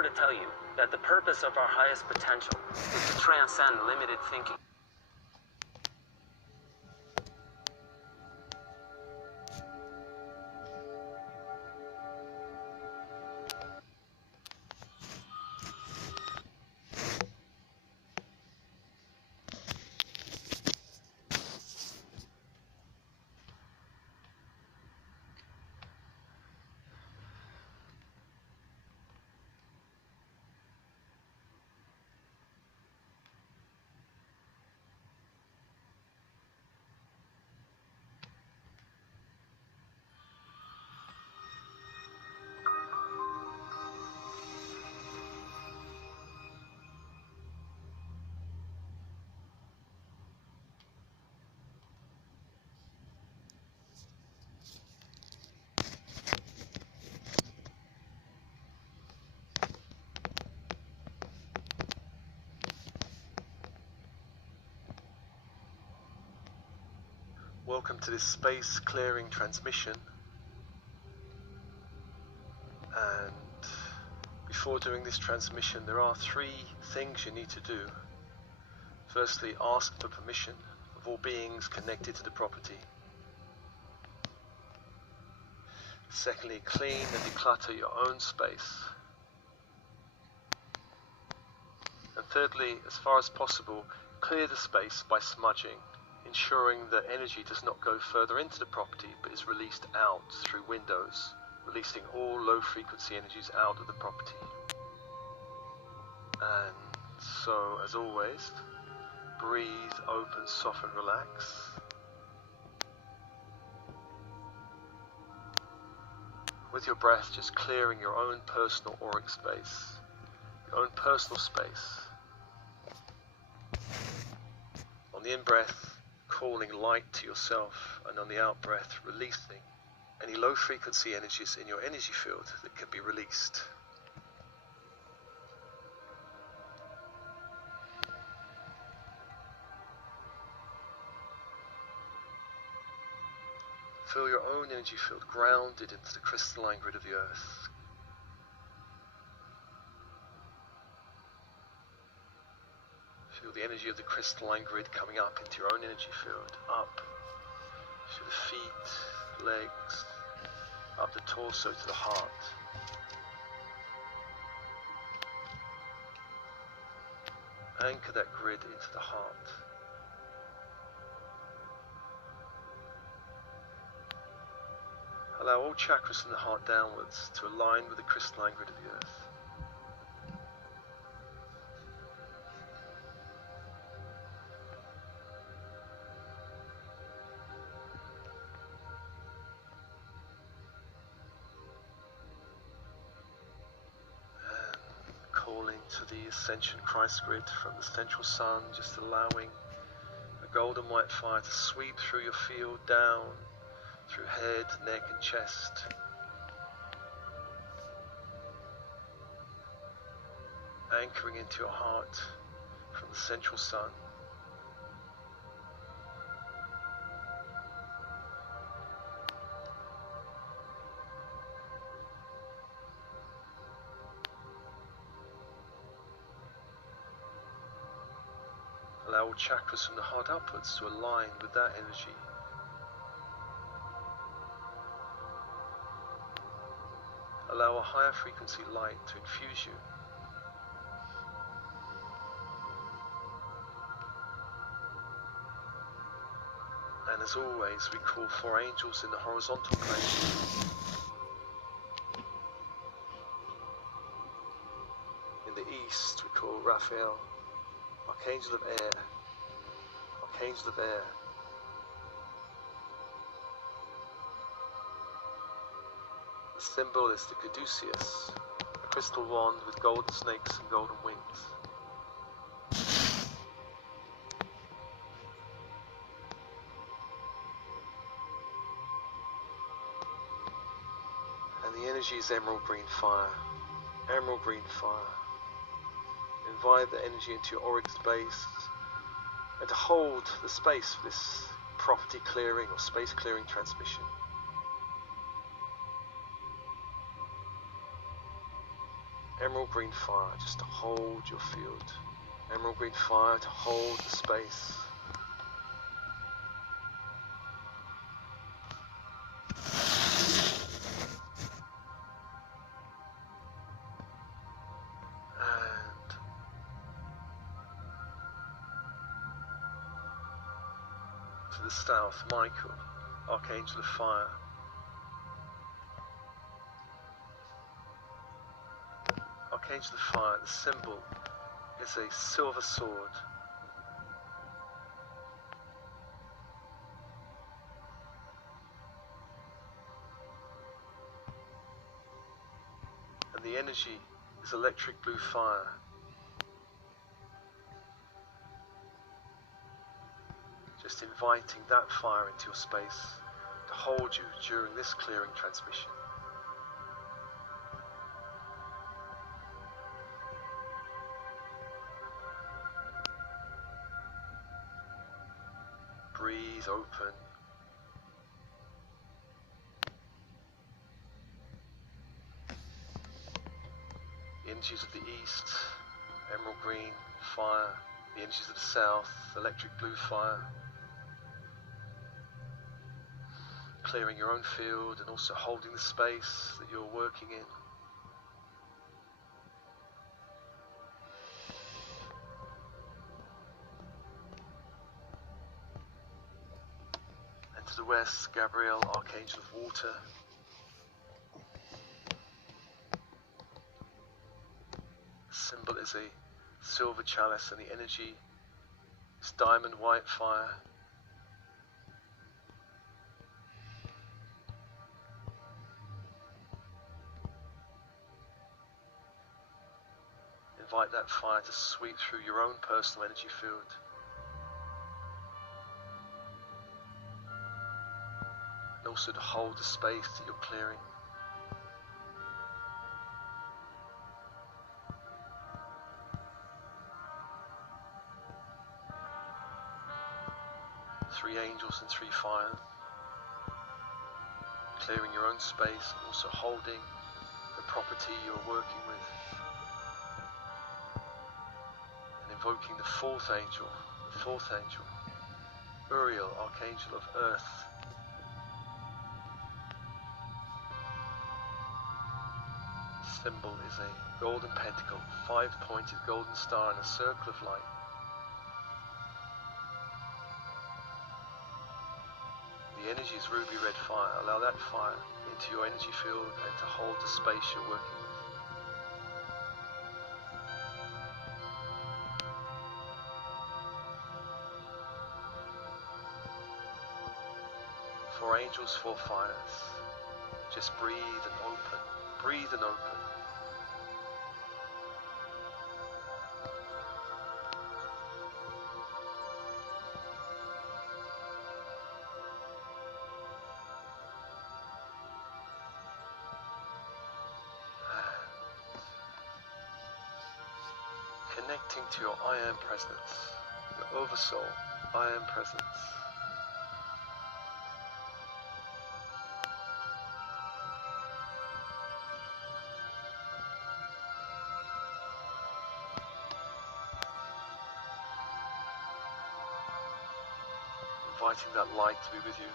were to tell you that the purpose of our highest potential is to transcend limited thinking. Welcome to this space clearing transmission, and before doing this transmission there are 3 things you need to do. Firstly, ask for permission of all beings connected to the property. Secondly, clean and declutter your own space. And thirdly, as far as possible, clear the space by smudging, ensuring that energy does not go further into the property but is released out through windows, releasing all low frequency energies out of the property. And so, as always, breathe, open, soften, relax. With your breath, just clearing your own personal auric space, your own personal space. On the in-breath, calling light to yourself, and on the out-breath, releasing any low frequency energies in your energy field that can be released. Feel your own energy field grounded into the crystalline grid of the earth. Feel the energy of the crystalline grid coming up into your own energy field, up through the feet, legs, up the torso to the heart. Anchor that grid into the heart. Allow all chakras from the heart downwards to align with the crystalline grid of the earth. To the Ascension Christ grid from the central sun, just allowing a golden white fire to sweep through your field, down through head, neck and chest. Anchoring into your heart from the central sun. Allow all chakras from the heart upwards to align with that energy. Allow a higher frequency light to infuse you. And as always, we call 4 angels in the horizontal plane. In the east, we call Raphael, Archangel of Air, Archangel of Air. The symbol is the caduceus, a crystal wand with golden snakes and golden wings. And the energy is emerald green fire, emerald green fire. Invite the energy into your auric space, and to hold the space for this property clearing or space clearing transmission. Emerald green fire just to hold your field. Emerald green fire to hold the space. And to the south, Michael, Archangel of Fire. Archangel of Fire, the symbol is a silver sword. And the energy is electric blue fire. Just inviting that fire into your space to hold you during this clearing transmission. Breathe open. The energies of the east, emerald green fire. The energies of the south, electric blue fire. Clearing your own field and also holding the space that you're working in. And to the west, Gabriel, Archangel of Water. The symbol is a silver chalice and the energy is diamond white fire. Invite that fire to sweep through your own personal energy field. And also to hold the space that you're clearing. Three angels and three fire. Clearing your own space and also holding the property you're working with. Invoking the fourth angel, Uriel, Archangel of Earth. Symbol is a golden pentacle, 5-pointed golden star in a circle of light. The energy is ruby red fire. Allow that fire into your energy field and to hold the space you're working with. Four angels, four fires. Just breathe and open. Breathe and open. Connecting to your I Am presence, your oversoul, I Am presence. Inviting that light to be with you.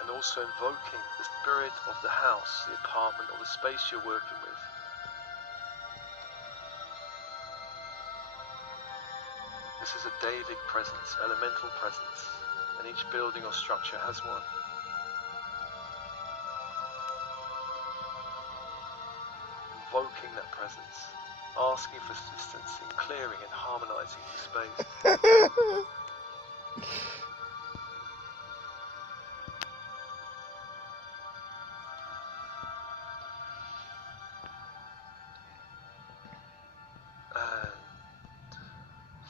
And also invoking the spirit of the house, the apartment, or the space you're working with. This is a Davidic presence, elemental presence, and each building or structure has one. Invoking that presence, asking for assistance in clearing and harmonizing the space.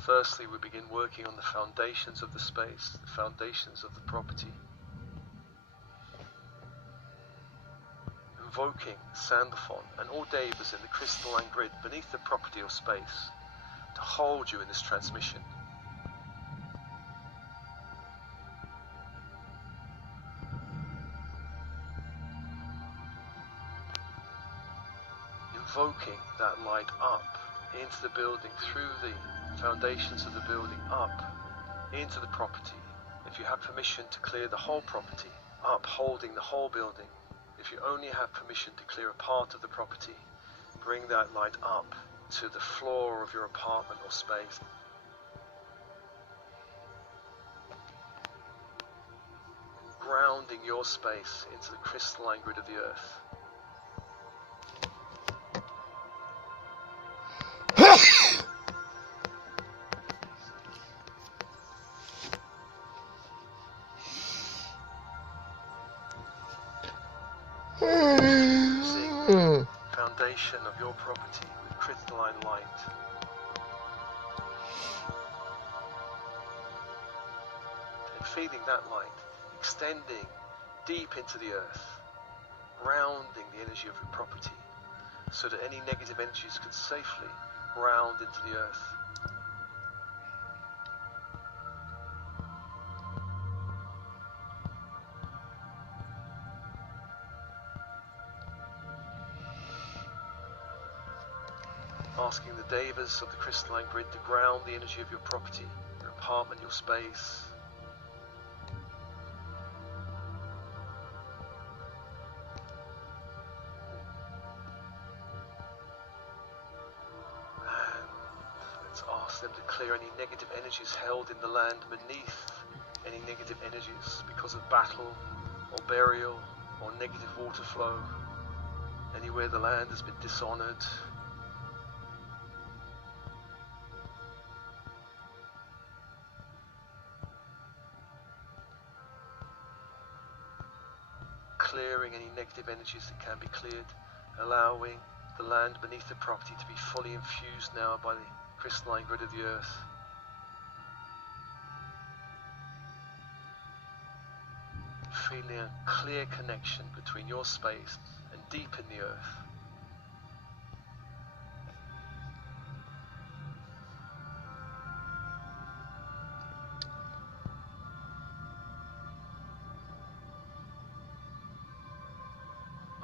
Firstly, we begin working on the foundations of the space, the foundations of the property. Invoking Sandalphon and all devas in the crystalline grid beneath the property or space to hold you in this transmission. evoking that light up into the building, through the foundations of the building, up into the property. If you have permission to clear the whole property, up holding the whole building. If you only have permission to clear a part of the property, bring that light up to the floor of your apartment or space. Grounding your space into the crystalline grid of the earth. Using foundation of your property with crystalline light. And feeling that light extending deep into the earth, grounding the energy of your property so that any negative energies can safely ground into the earth. Asking the devas of the crystalline grid to ground the energy of your property, your apartment, your space. And let's ask them to clear any negative energies held in the land beneath, any negative energies because of battle or burial or negative water flow, anywhere the land has been dishonored. Clearing any negative energies that can be cleared, allowing the land beneath the property to be fully infused now by the crystalline grid of the earth. Feeling a clear connection between your space and deep in the earth.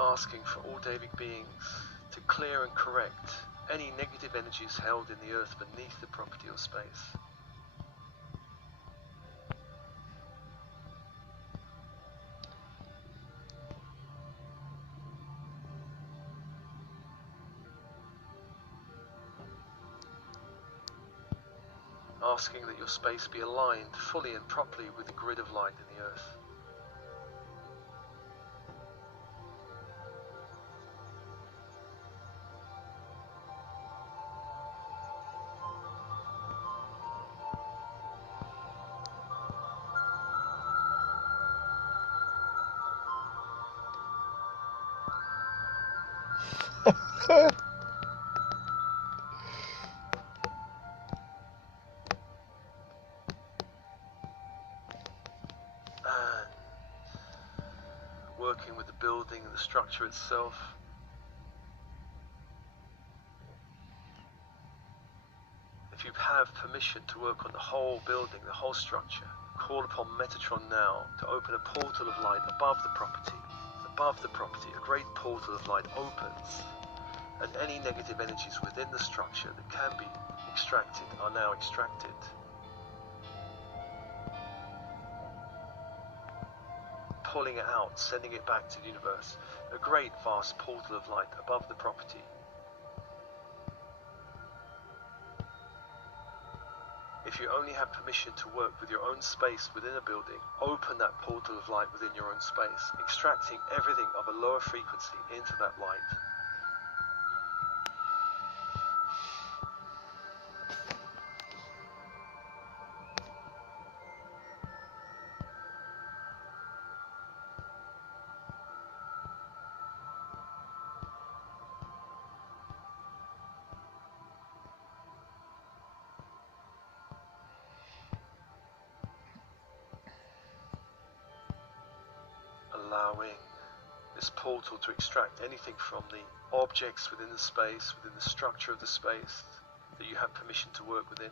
Asking for all Devic beings to clear and correct any negative energies held in the earth beneath the property or space. Asking that your space be aligned fully and properly with the grid of light in the earth. And working with the building and the structure itself. If you have permission to work on the whole building, the whole structure, call upon Metatron now to open a portal of light above the property. Above the property, a great portal of light opens, and any negative energies within the structure that can be extracted are now extracted. Pulling it out, sending it back to the universe. A great vast portal of light above the property. If you only have permission to work with your own space within a building, open that portal of light within your own space, extracting everything of a lower frequency into that light. Allowing this portal to extract anything from the objects within the space, within the structure of the space that you have permission to work within.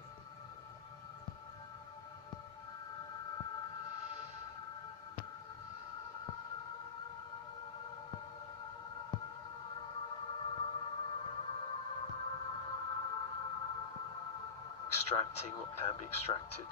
extracting what can be extracted.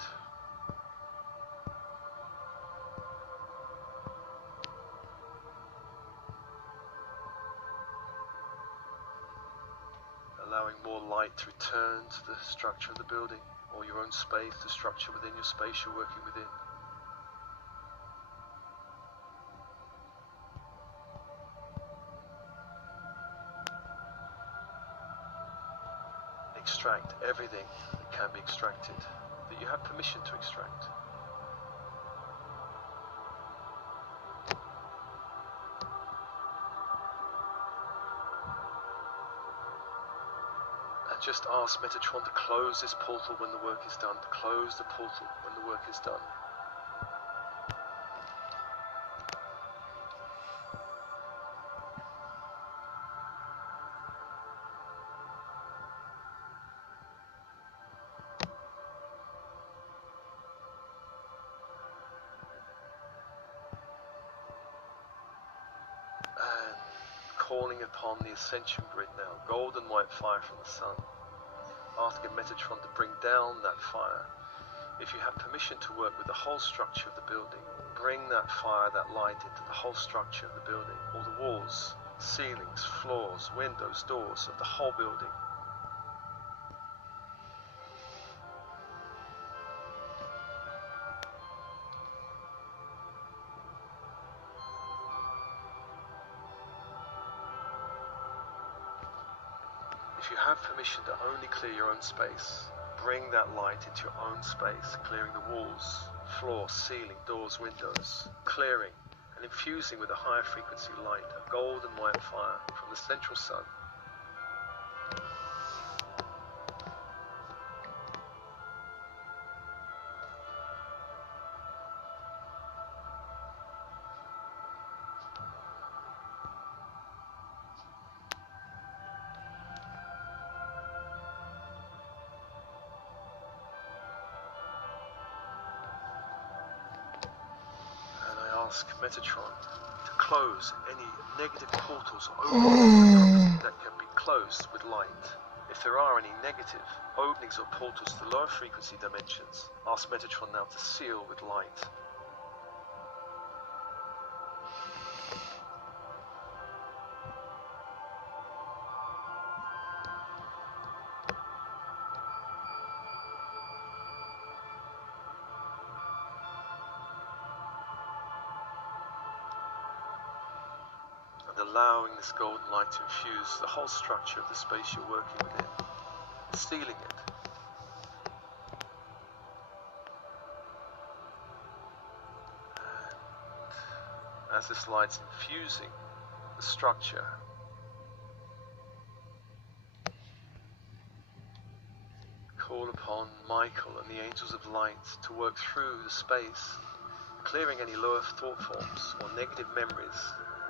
Allowing more light to return to the structure of the building, or your own space, the structure within your space you're working within. Extract everything that can be extracted, that you have permission to extract. Just ask Metatron to close this portal when the work is done. To close the portal when the work is done. And calling upon the Ascension Grid now, gold and white fire from the sun. Asking Metatron to bring down that fire. If you have permission to work with the whole structure of the building, bring that fire, that light into the whole structure of the building, all the walls, ceilings, floors, windows, doors of the whole building. If you have permission to only clear your own space, bring that light into your own space, clearing the walls, floor, ceiling, doors, windows, clearing and infusing with a higher frequency light, a gold and white fire from the central sun. Ask Metatron to close any negative portals or openings that can be closed with light. If there are any negative openings or portals to lower frequency dimensions, ask Metatron now to seal with light. Allowing this golden light to infuse the whole structure of the space you're working within, sealing it. And as this light's infusing the structure, call upon Michael and the angels of light to work through the space, clearing any lower thought forms or negative memories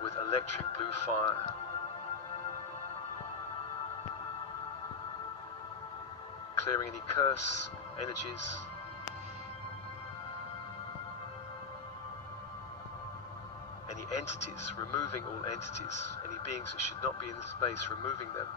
with electric blue fire. Clearing any curse energies. Any entities, removing all entities, any beings that should not be in the space, removing them.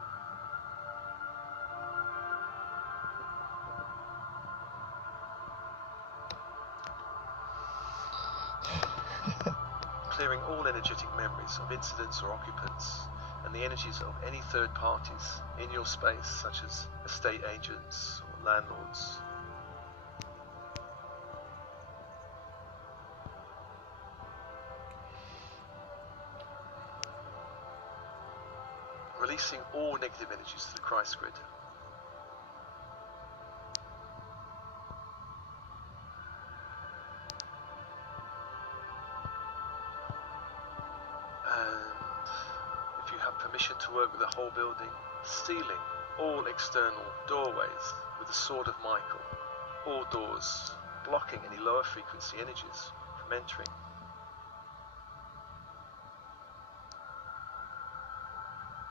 Clearing all energetic memories of incidents or occupants, and the energies of any third parties in your space, such as estate agents or landlords. Releasing all negative energies to the Christ grid. Permission to work with the whole building, sealing all external doorways with the sword of Michael, all doors, blocking any lower frequency energies from entering.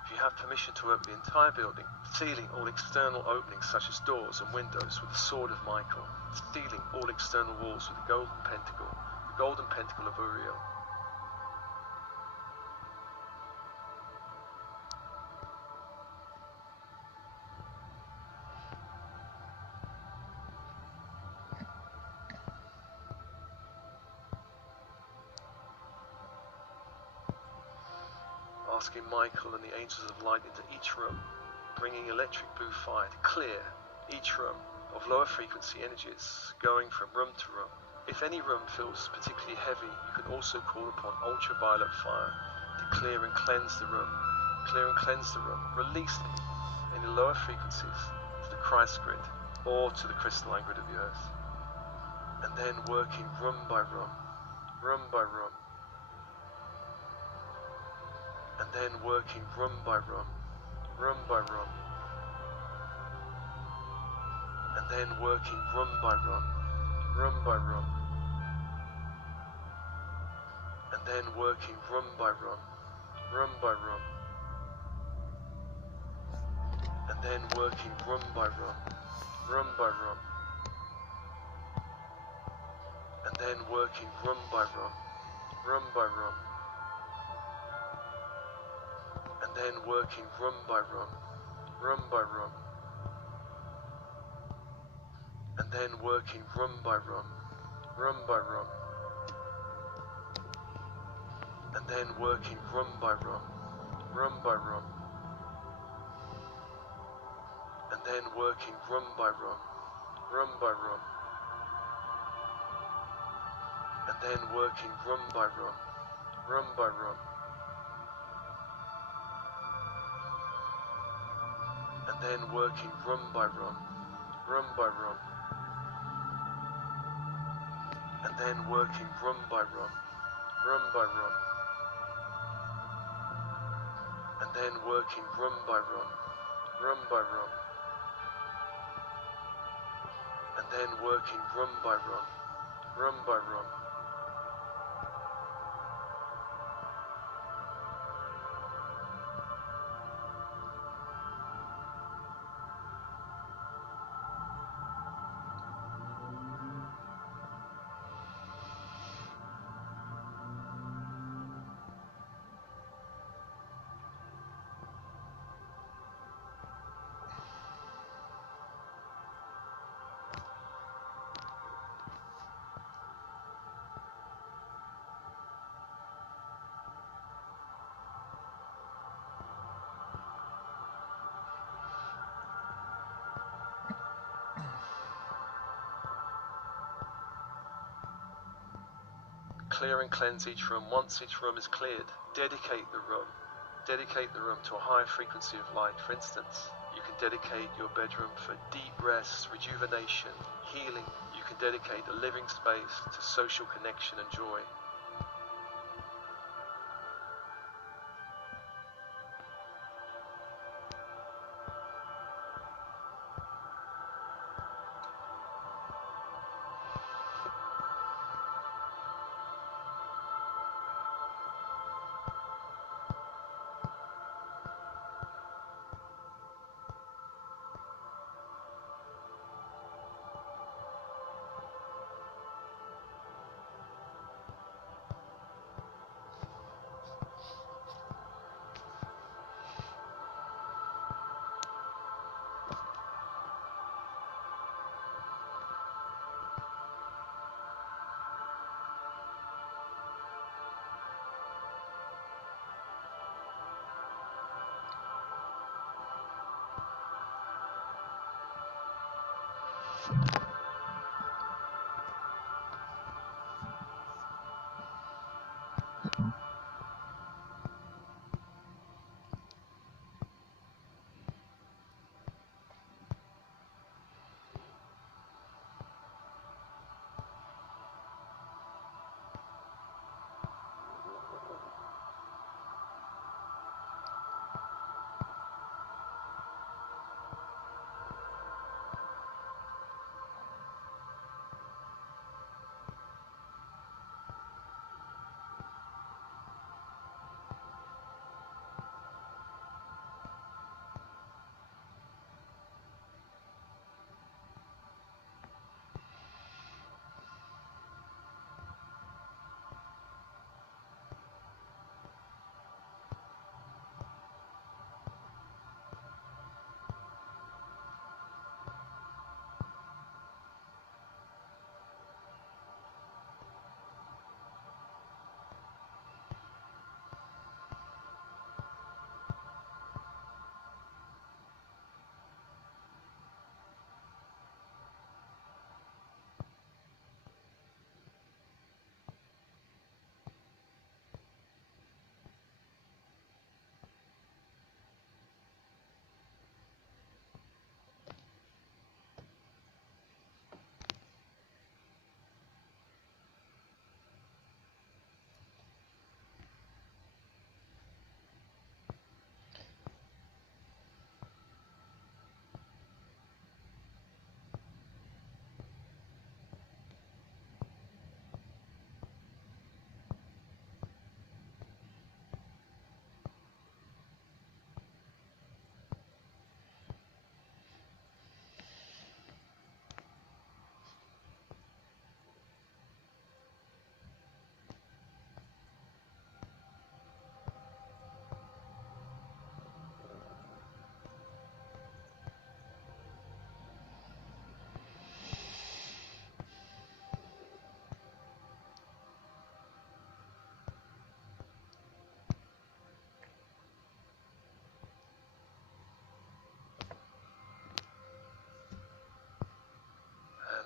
If you have permission to work with the entire building, sealing all external openings such as doors and windows with the sword of Michael, sealing all external walls with the golden pentacle of Uriel. asking Michael and the Angels of Light into each room, bringing electric blue fire to clear each room of lower frequency energies, going from room to room. If any room feels particularly heavy, you can also call upon ultraviolet fire to clear and cleanse the room. Clear and cleanse the room, release any lower frequencies to the Christ grid or to the crystalline grid of the earth. And then working room by room, room by room. And then working room by room, room by room. And then working room by room, room by room. And then working room by room, room by room. And then working room by room, room by room. And then working room by room, room by room. And then working room by room, room by room. And then working room by room, room by room. And then working room by room, room by room. And then working room by room, room by room. And then working room by room, room by room. And then working room by room, room by room. And then working room by room, room by room. And then working room by room, room by room. And then working room by room, room by room. Clear and cleanse each room. Once each room is cleared, dedicate the room. Dedicate the room to a higher frequency of light. For instance, you can dedicate your bedroom for deep rest, rejuvenation, healing. You can dedicate a living space to social connection and joy.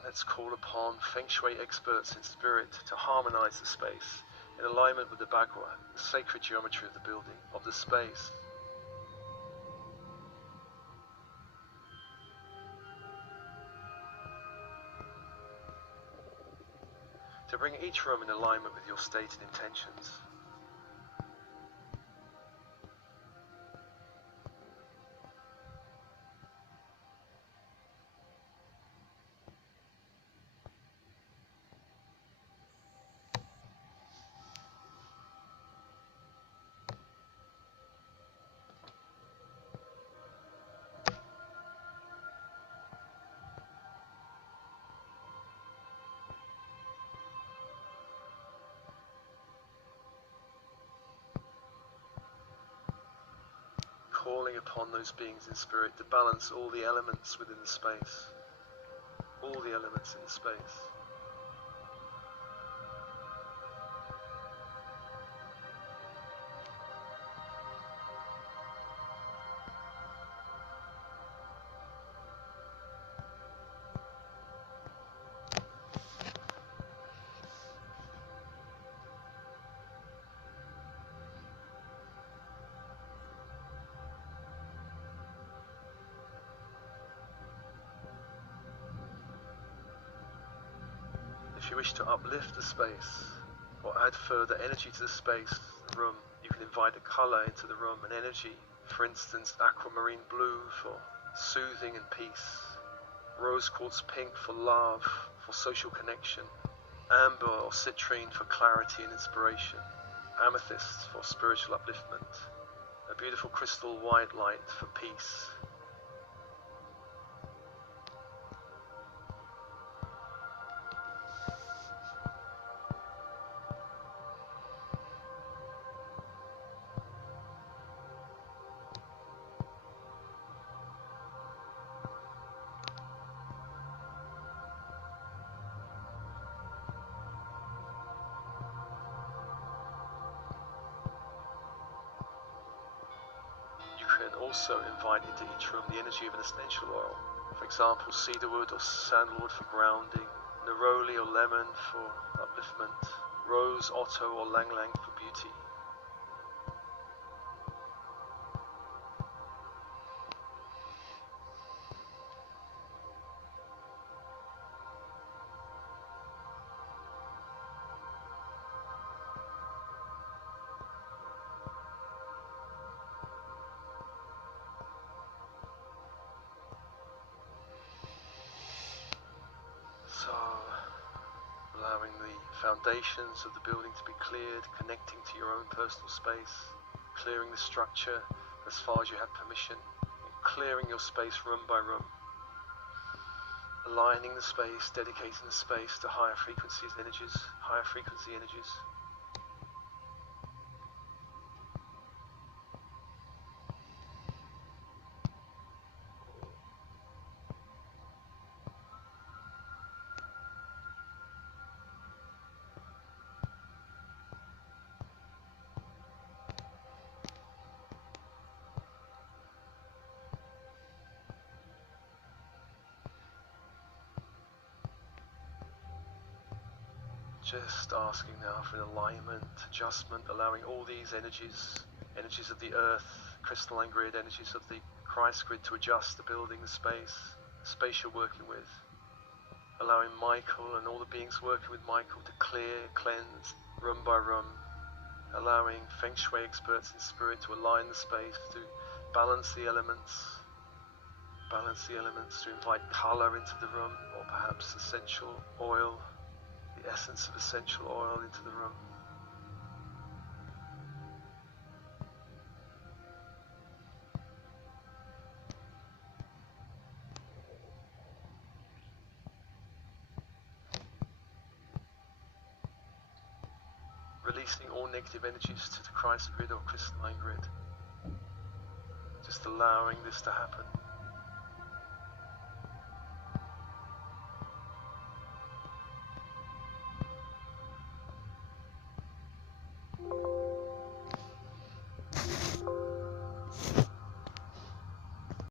Let's call upon Feng Shui experts in spirit to harmonize the space in alignment with the Bagua, the sacred geometry of the building, of the space. To bring each room in alignment with your stated intentions. Calling upon those beings in spirit to balance all the elements within the space. All the elements in the space. If you wish to uplift the space or add further energy to the space, the room, you can invite a color into the room, an energy, for instance, aquamarine blue for soothing and peace, rose quartz pink for love, for social connection, amber or citrine for clarity and inspiration, amethyst for spiritual upliftment, a beautiful crystal white light for peace. You can also invite into each room the energy of an essential oil. For example, cedarwood or sandalwood for grounding, neroli or lemon for upliftment, rose, otto or lang lang for beauty. So, allowing the foundations of the building to be cleared, connecting to your own personal space, clearing the structure as far as you have permission, and clearing your space room by room, aligning the space, dedicating the space to higher frequencies, energies, higher frequency energies. Just asking now for an alignment, adjustment, allowing all these energies, energies of the earth, crystalline grid, energies of the Christ grid to adjust the building, the space you're working with. Allowing Michael and all the beings working with Michael to clear, cleanse, room by room. Allowing Feng Shui experts in spirit to align the space, to balance the elements, to invite color into the room, or perhaps essential oil, the essence of essential oil into the room. Releasing all negative energies to the Christ grid or crystalline grid. Just allowing this to happen.